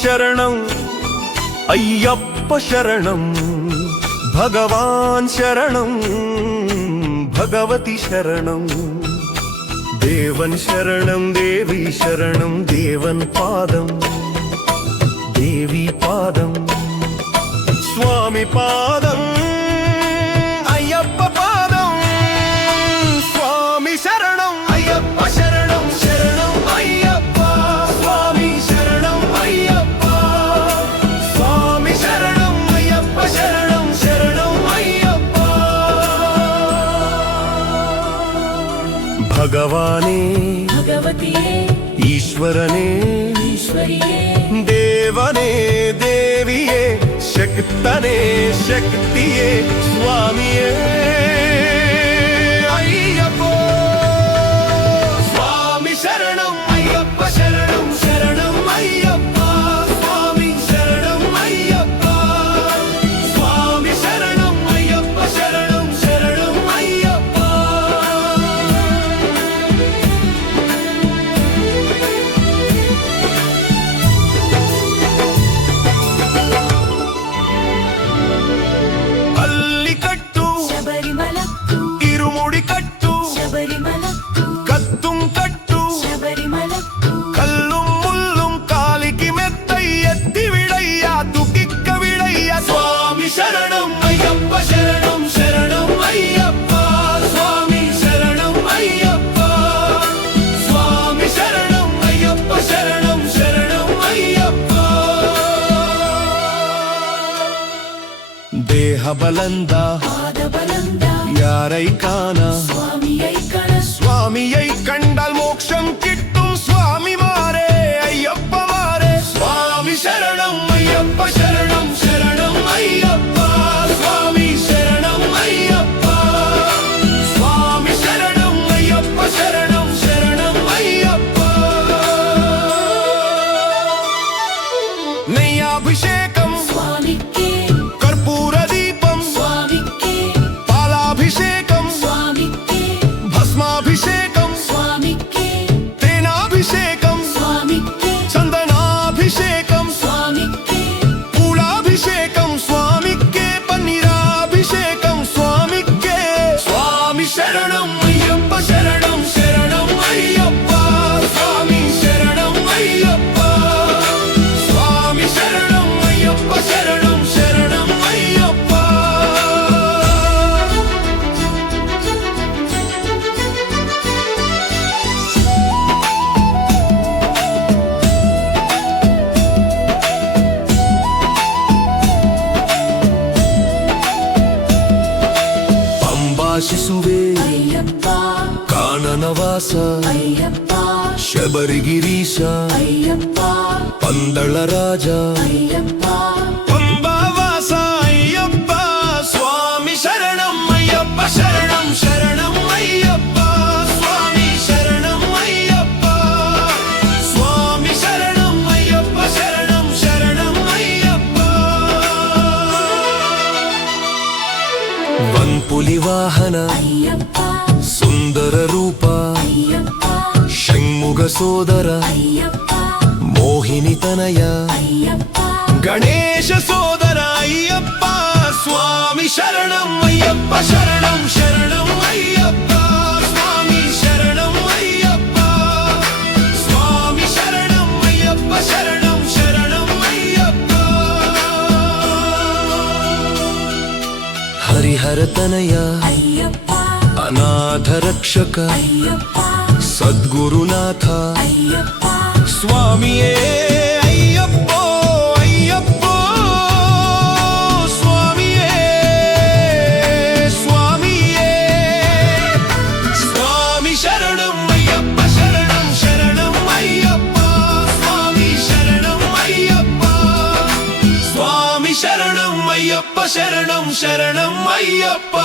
శరణం అయ్యప్ప శరణం భగవాన్ శరణం భగవతి శరణం దేవన్ శరణం దేవి శరణం దేవన్ పాదం దేవి పాదం స్వామి పాదం అయ్యప్ప పాదం స్వామి శరణం అయ్యప్ప శరణం శరణం అయ్యప్ప స్వామి శరణం అయ్యప్ప స్వామి శరణం అయ్యప్ప శరణం శరణం అయ్యప్ప భగవానే భగవతియే ఈశ్వరనే ఈశ్వరియే దేవనే దేవియే శక్తనే శక్తియే స్వామియే అయ్యప్పో స్వామి శరణం అయ్యప్ప శరణం శరణం అయ్యప్ప స్వామి శరణం అయ్యప్ప స్వామి శరణం అయ్యప్ప శరణం శరణం అయ్యప్ప అల్లికట్టు శబరిమలక్కు ఇరుముడి కట్టు శబరిమలక్కు కత్తుం కట్టు శబరిమలక్కు కల్లుం ముల్లుం కాలికి మెత్తై ఎత్తి విడయ్యా తుకిక్క విడయ్యా స్వామి శరణం అయ్యప్ప శరణం శరణం అయ్యప్ప స్వామి శరణం అయ్యప్ప స్వామి శరణం అయ్యప్ప శరణం శరణం అయ్యప్ప దేహ బలంద పాదబలంద యారై కాన స్వామియై కణ സ്വാമിயை കണ്ടാൽ മോക്ഷം കിട്ടും സ്വാമിമാരെ അയ്യപ്പമാരെ സ്വാമി ശരണം അയ്യപ്പ ശരണം ശരണം അയ്യപ്പ സ്വാമി ശരണം അയ്യപ്പ സ്വാമി ശരണം അയ്യപ്പ ശരണം ശരണം അയ്യപ്പ നെയ്യാഭിഷേകം స్వామికే കർപ്പൂര ദീപം స్వామికే പാലാഭിഷേകം స్వామికే ഭസ്മാഭിഷേകം స్వామికే തേനാഭിഷേകം స్వామికే ചന്ദനാഭിഷേകം స్వామికే పూలాభిషేకం స్వామికే పన్నీరాభిషేకం స్వామికే స్వామి శరణం అయ్యప్ప శరణం శరణం అయ్యప్ప స్వామి శరణం అయ్యప్ప స్వామి శరణం అయ్యప్ప శరణం శరణం అయ్యప్ప పంబా శిశువే అయ్యప్ప కాననవాస అయ్యప్ప శబరిగిరీశ అయ్యప్ప పందళ రాజా అయ్యప్ప పంబావాస అయ్యప్ప స్వామి శరణం అయ్యప్ప శరణం శరణం అయ్యప్ప స్వామి శరణం అయ్యప్ప స్వామి శరణం అయ్యప్ప శరణం శరణం అయ్యప్ప వన్పులి వాహన అయ్యప్ప సుందర రూప అయ్యప్ప షణ్ముగ సోదర అయ్యప్ప మోహిని తనయ అయ్యప్ప గణేశ సోదర అయ్యప్ప స్వామి శరణం అయ్యప్ప శరణం శరణం అయ్యప్ప స్వామి శరణం అయ్యప్ప స్వామి శరణం అయ్యప్ప శరణం శరణం అయ్యప్ప హరిహర తనయ అయ్యప్ప అనాథ రక్షక అయ్యప్ప సద్గురునాథ అయ్యప్ప స్వామియే అయ్యప్పో అయ్యప్పో స్వామియే స్వామియే స్వామి శరణం అయ్యప్ప శరణం శరణం అయ్యప్ప స్వామి శరణం అయ్యప్ప స్వామి శరణం అయ్యప్ప శరణం శరణం అయ్యప్ప